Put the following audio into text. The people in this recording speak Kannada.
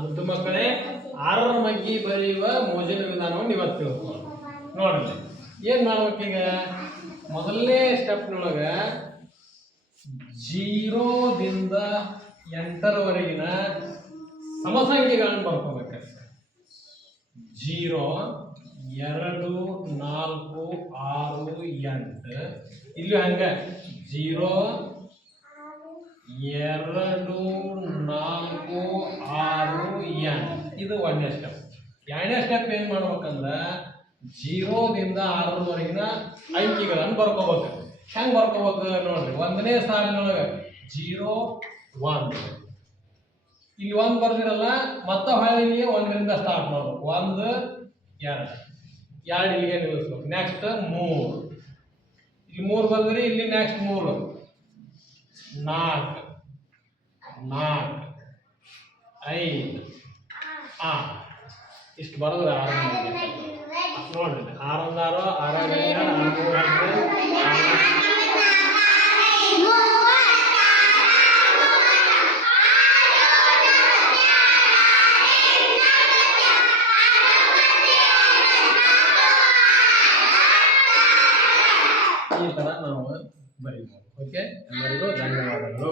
ಮುದ್ದು ಮಕ್ಕಳೇ, 6ರ ಮಗ್ಗಿ ಬರೆಯುವ ಮೋಜಿನ ವಿಧಾನವನ್ನು ಇವತ್ತು ತಿಳ್ಕೊಳ್ಳೋಣ. ನೋಡ್ರಿ ಏನ್ ಮಾಡ್ಬೇಕೀಗ, ಮೊದಲನೇ ಸ್ಟೆಪ್ನೊಳಗ 0ದಿಂದ 8ರವರೆಗಿನ ಸಮಸಂಖ್ಯೆಗಳನ್ನು ಬರ್ಕೋಬೇಕು. 0, 2, 4, 6, 8. ಇಲ್ಲಿ ಹಂಗ 0, 2, 4, 6, 8. ಇದು ಒಂದನೇ ಸ್ಟೆಪ್. ಎರಡನೇ ಸ್ಟೆಪ್ ಏನ್ ಮಾಡ್ಬೇಕಂದ್ರ 0ದಿಂದ 6ರವರೆಗಿನ ಅಂಕಿಗಳನ್ನು ಬರ್ಕೋಬೇಕು. ಹೆಂಗ್ ಬರ್ಕೋಬೇಕು ನೋಡ್ರಿ. ಒಂದನೇ ಸಾಲಿನೊಳಗೆ 0, 1. ಇಲ್ಲಿ 1 ಬರ್ದಿರಲ್ಲ, ಮತ್ತ ಹೊಳ್ಳಿ 1ರಿಂದ ಸ್ಟಾರ್ಟ್ ಮಾಡ್ಬೇಕು. 1, 2 ಇಲ್ಲಿಗೆ ನಿಲ್ಲಿಸ್ಬೇಕು. ನೆಕ್ಸ್ಟ್ 3, ಇಲ್ಲಿ 3 ಬಂದ್ರಿ, ಇಲ್ಲಿ ನೆಕ್ಸ್ಟ್ 3, 4, 5, 6 ಇಷ್ಟು ಬರೋದ್ರ 6 ನೋಡ್ರಿ. 6 1 6, 6 2 2, 6 3 ಈ ತರ ನಾವು ಬರೀಬಹುದು. ಓಕೆ, ಎಲ್ಲರಿಗೂ ಧನ್ಯವಾದಗಳು.